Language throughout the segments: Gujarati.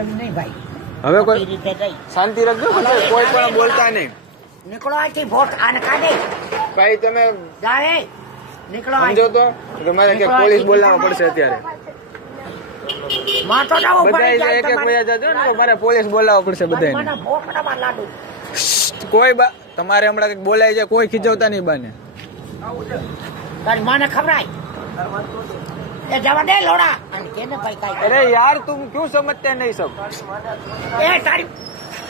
એમ નહીં ભાઈ, હવે ખોટી કોઈ રીતે નહીં. શાંતિ રાખજો, કોઈ પણ બોલતા નહીં. નીકળો અહીંથી, વોટ આને કાઢે ભાઈ તમે જાવે, નીકળો સમજો તો તમારે કે પોલીસ બોલાવવા પડશે અત્યારે. માથો ના ઉપર બધા એક એક વયા જજો ને, મારે પોલીસ બોલાવવા પડશે બધાને. ભોકડામાં લાડુ કોઈ તમારે હમણાં કઈક બોલાય જાય, કોઈ ખીજવતા નહીં બાને. તારી માને ખબરાય એ જવા દે લોડા અને કેને ભાઈ કાઈ. અરે યાર તુમ ક્यों સમજते नहीं सब? એ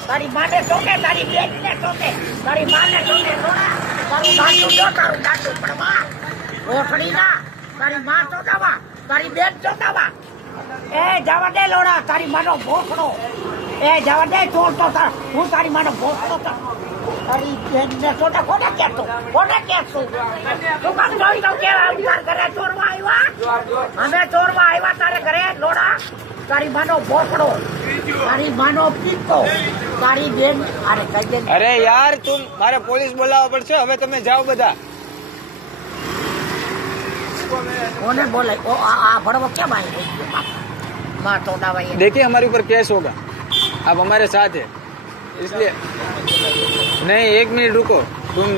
તારી માને ટોકે, તારી બેનને ટોકે, તારી માને ટોકે લોડા. તારું દાંતું જો, તારું દાંતું પડવા ઓઠડી ના. તારી માં ચોટાવા, તારી બેન ચોટાવા. એ જવા દે લોડા, તારી માનો ભોખડો. એ જવા દે ચોર તો હું તારી માનો ભોખડો. તારી બેનને ચોટા કોને કહેતો, કોને કહેતું? તું કામ જોઈ તો કે તાર ઘરે ચોરવા આવ્યા, અમે ચોરવા આવ્યા તારે ઘરે લોડા. તારી માનો ભોખડો, તારી માનો પીતો, તારી બેન. અરે કઈ બેન? અરે યાર તું, મારે પોલીસ બોલાવવા પડશે. હવે તમે જાઓ બધા. કોને બોલાય? ઓ આ ભડવો કેમ આવ્યો? માં તો દાવાય. देखिए हमारे ऊपर केस होगा, आप हमारे साथ है, इसलिए नहीं. एक मिनट रुको तुम.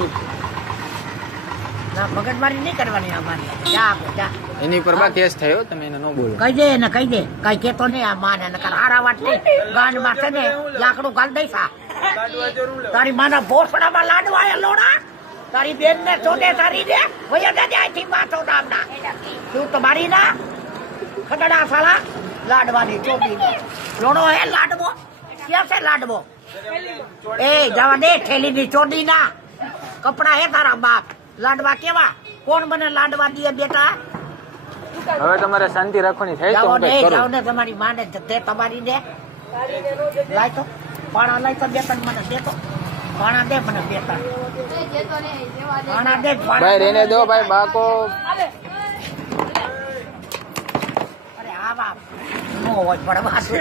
ના મગજમારી નહીં કરવાની અમારી. જા જા એની પર બા કેસ થયો, તમે એને ન બોલો. કહી દે ને, કહી દે. કઈ કેતો નહીં આ માને નકર હારા વાત નહીં. ગાંડમાં છે ને લાકડું ગાલ દઈશ. તારી માના ભોસડામાં લાડવાયા લોડા. તારી બેન ને ચોદે તારી દે વયા દે આથી માથો નામના. તું તમારી ના ખડડા સાલા લાડવાની ચોદી લોડો હે લાડવો. ક્યાં છે લાડવો? એ જવા દે થેલીની ચોદી ના. કપડા હે તારા બાપ. લાડવા કેવા? કોણ મને લાડવા દે બેટા? હવે તમારે શાંતિ રાખવાની થાય તો જાઓ હું ને, કંઈક જાઓ કરું. ને તમારી માને તે તમારી દે. લાય તો પાણા લાય તો બે ત્રણ મને દે તો. પાણા દે મને બે ત્રણ. પાણા દે. ભાઈ રેને દો ભાઈ, બાકો. અરે આવા નો હોય પડવા તો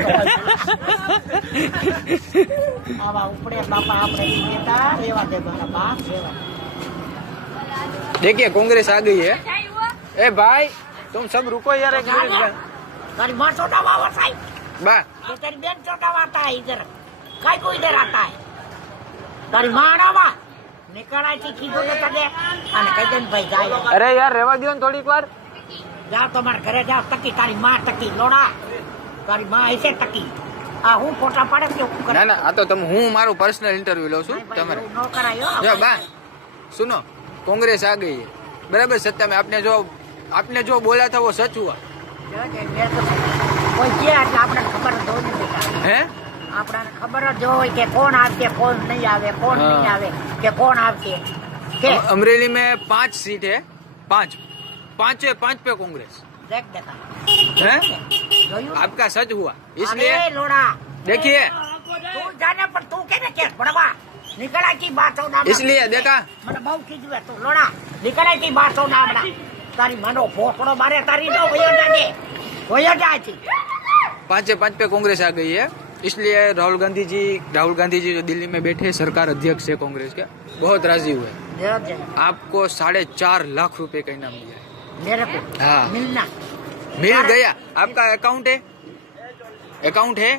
આવા ઉપડે બાપા આપણે બેટા રેવા દે મારા બાપ રેવા. देखिए कांग्रेस आ गई है. ए भाई तुम सब रुको यार एक मिनट. तारी माँ छोटा वावा साई, बा तो तेरी बेन छोटा आता है इधर. काय को इधर आता है? तारी माँ आवा निकला थी खींचो ने तने અને કઈ દે ભાઈ જાય. અરે યાર રેવા દો ને થોડીક વાર. જાઓ તમારા ઘરે જાઓ. તકી તારી માં તકી લોડા. તારી માં ऐसे તકી. આ હું ફોટા પાડે કે હું કરે? ના ના, આ તો તમે, હું મારું પર્સનલ ઇન્ટરવ્યુ લઉં છું તમારે. નો કરાયો. જો બા सुनो, कांग्रेस आ गई है बराबर. सत्ता में आपने जो बोला था वो सच हुआ કોઈ કે એટલે આપણે ખબર જ હોય ને બેટા. है? આપણને ખબર જ હોય કે કોણ આવશે, કોણ નહીં આવે, કોણ નહીં આવે, કે કોણ આવશે. કે अमरेली में 5 सीट है. 5 पे कांग्रेस દેખ દેખા है. જોયું? आपका सच हुआ, અરે इसलिए લોડા देखिए, તું જાને પણ તું કેને કેસ પડવા નીકળાય કી બાતો નામ. इसलिए देखा. મને બહુ કીધું તું લોડા. નીકળાય કી બાતો નામડા. તારી મનો ભોકડો મારે તારી નો વયો જાજે, વયો જાય છે. 5 पे कांग्रेस आ गई है, इसलिए राहुल गांधी जी जो दिल्ली में बैठे सरकार अध्यक्ष है कांग्रेस के, बहुत राजी हुए. आपको 4.5 लाख रुपए का इनाम दिया है. मेरे को हाँ. मिलना मिल गया. आपका अकाउंट है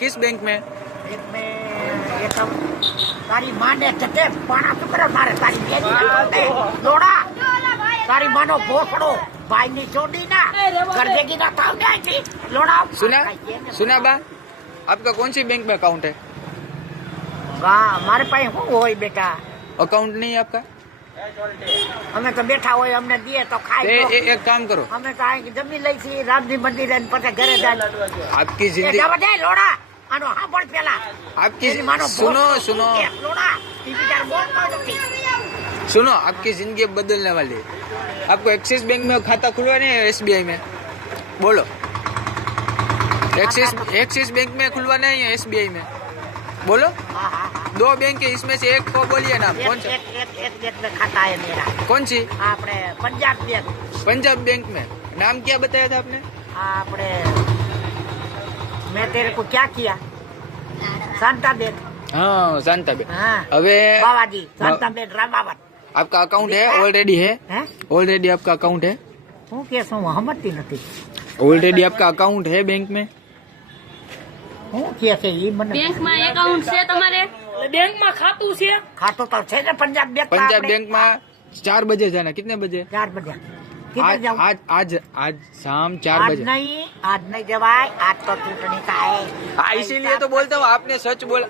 किस बैंक में? એક મે એક તારી માને જતે પાણા શું કરે તારે? તારી બેન લોડા. તારી માનો ભોકડો ભાઈની ચોડી ના કરજેગી ના થાવ ને આથી લોડા. सुना बा, आपका कौन सी बैंक में अकाउंट है? મારે પાસે શું હોય બેટા? अकाउंट नहीं है आपका? અમે તો બેઠા હોય, અમને દે તો ખાઈ લો. एक काम करो, અમે તો અહીં જમી લઈ છીએ રામજી મંદિર અને પછી ઘરે જાય. आपकी जिंदगी, જવા દે લોડા. આનો સાંભળ પેલા. आपकी એની માનો सुनो ભોકડો. सुनो એ લોડા ઈ બિચારો બોલતો નથી. सुनो, आपकी जिंदगी अब बदलने वाली है. आपको एक्सिस बैंक में खाता खुलवाना है या SBI में? बोलो. एक्सिस बैंक में खुलवाना है या SBI में? बोलो. હા હા હા. 2 बैंक है, इसमें से एक को बोलिए नाम. कौन सा? એક में खाता है मेरा. कौन सी? આપણે પંજાબ બેંક. पंजाब बैंक में. नाम क्या बताया था आपने? આપણે मैं तेरे को क्या किया? शांता बेन. हाँ, शांता बेन. हाँ. अबे बाबाजी शांता बेन रामावत. आपका अकाउंट है ऑलरेडी है? હે ऑलरेडी आपका अकाउंट है? હું કે શું સમજતી નથી. ऑलरेडी आपका अकाउंट है बैंक में? શું કે છે ઈ મને બેંકમાં એકાઉન્ટ છે તમારે? બેંકમાં ખાતું છે? ખાતું તો છે ને પંજાબ બેંક पंजाब बैंक में 4 बजे जाना, कितने बजे? 4 बजे किधर आज जाऊं आज आज आज शाम 4 आज बजे। नहीं जवाय आज तो चूंटनी का है हाँ, इसीलिए तो बोलता हूँ, आपने सच बोला।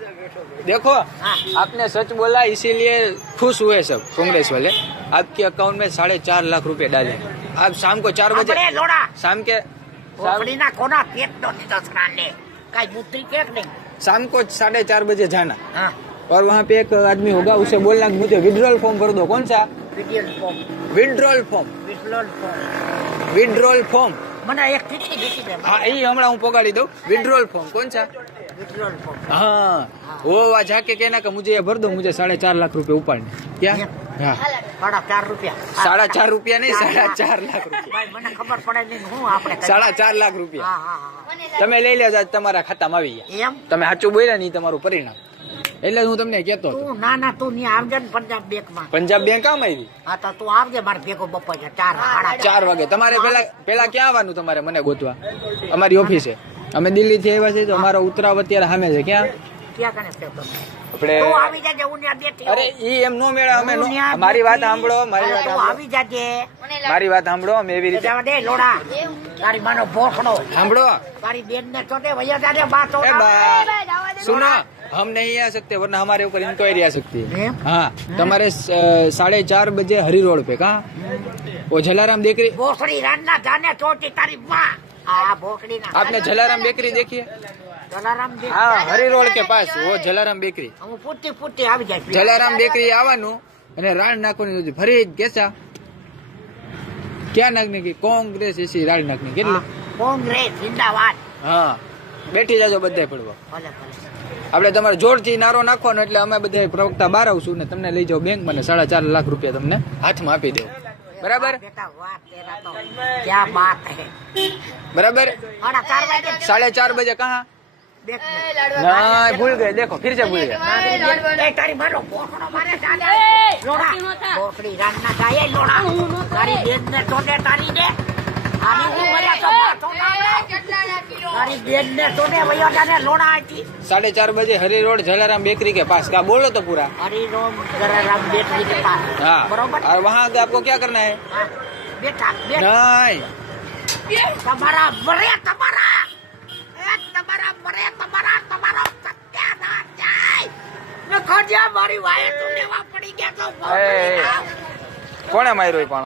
देखो, हाँ। आपने सच बोला, इसीलिए खुश हुए सब कांग्रेस वाले। आपके अकाउंट में 4.5 लाख रुपए डाले। आप शाम को 4 बजे, આપણે લોડા शाम के ઓફડીના કોના પેટ નો દીધો સ્નાને કાઈ બુદ્ધિ કે નહીં शाम को 4:30 बजे जाना હા और वहाँ पे एक आदमी होगा, उसे बोलना कि मुझे विड्रॉल फॉर्म भर दो। कौन सा? Withdrawal form withdrawal form. Withdrawal form withdrawal form. મને એક ઠીકી દીધી દે हाँ, ये हमारा हूँ पोगाड़ी दो। विड्रॉल फॉर्म कौन सा? વિડલોલ ફોર્મ हाँ, वो वहाँ जाके कहना कि मुझे ये भर दो, मुझे 4.5 लाख रुपए उपाड़ने। क्या? हाँ, 4.5 રૂપિયા 4.5 रुपया नहीं, 4.5 लाख रुपया। ભાઈ મને ખબર પડે નહીં હું આપણે કરીએ. 4.5 લાખ રૂપિયા હા હા હા તમે લઈ લેજો, આજ તમારા ખાતામાં આવી ગયા। એમ તમે સાચું બોલ્યા નહીં, તમારું પરિણામ। એટલે હું તમને કહેતો હતો, તું ના તું ની આવજે ને પંજાબ બેંકમાં પંજાબ બેંક આમ આવી હા તો તું આવજે મારે ભેગો બપોરે 4:30 4 વાગે। તમારે પેલા ક્યાં આવવાનું? તમારે મને ગોતવા અમારી ઓફિસે। અમે દિલ્હી થી આવ્યા છીએ, તો અમારો ઉતરાવ અત્યારે સામે છે। ક્યાં? ક્યાં કને છે તો આપણે તું આવી જાજે હું ત્યાં બેઠી અરે ઈ એમ નો મેળા। અમે હું ત્યાં મારી વાત બેઠી. સાંભળો, મારી વાત તું સાંભળો, આવી જાજે મારી વાત સાંભળો। અમે એવી રીતે જવા દે લોડા તારી માનો ભોખડો સાંભળો। તારી બેન ને ચોટે વૈયા જાજે બા ए ચોટા बा, सुनो, हम नहीं आ सकते, वरना हमारे ऊपर इंक्वायरी आ सकती है। एम? हाँ, तुम्हारे 4:30 बजे हरी रोड पे। कहाँ? वो जलाराम बेकरी। ભોખડી રાનના જાને ચોટી તારી માં આ ભોખડી ના आपने जलाराम बेकरी देखी है? જલારામ દે हाँ, हरी रोड के पास वो जलाराम बेकरी। હું પૂટી પૂટી આવી જાય જલારામ બેકરી આવવાનું અને રાડ નાખવાની હતી। ફરી કેસા ક્યાં નાખની કે કોંગ્રેસ એસી રાડ નાખની કેટલી? કોંગ્રેસ જિંદાબાદ હા, બેઠી જાજો બધાય પડવા। ભલે ભલે આપણે તમારે જોરથી નારો નાખવાનો, એટલે અમે બધા પ્રવક્તા બહાર આવશું ને તમને લઈ જાઓ બેંકમાં ને 4.5 લાખ રૂપિયા તમને હાથમાં આપી દેવું। બરાબર? બેટા વાહ તેરા તો ક્યા બાત હે बराबर? 4:30 વાગે 4:30 बजे कहाँ? બેઠ नहीं, भूल गए। देखो, फिर से भूल गए। એ તારી માનો ભોખડો મારે જાને લોડા ભોખડી રાનના જાય લોડા તારી બેન ને ચોટે તારી ને આની હું વયા તો બા ચોટા તારી બેન ને ચોટે વયા જાને લોડા આટી 4:30 बजे हरी रोड जलाराम बेकरी के पास। क्या बोलो तो पूरा? हरिरोम गराराम बेटरी के पास हाँ, बरोबर और वहाँ आगे आपको क्या करना है? हाँ, बेटा बेटा नहीं, તમારા બરે તમારા એ તમારા બરે તમારો સત્યાનાશ જાય ને ખોજ્યા મારી વાય તું લેવા પડી ગયા તો એ, કોણે માર્યો એ પણ?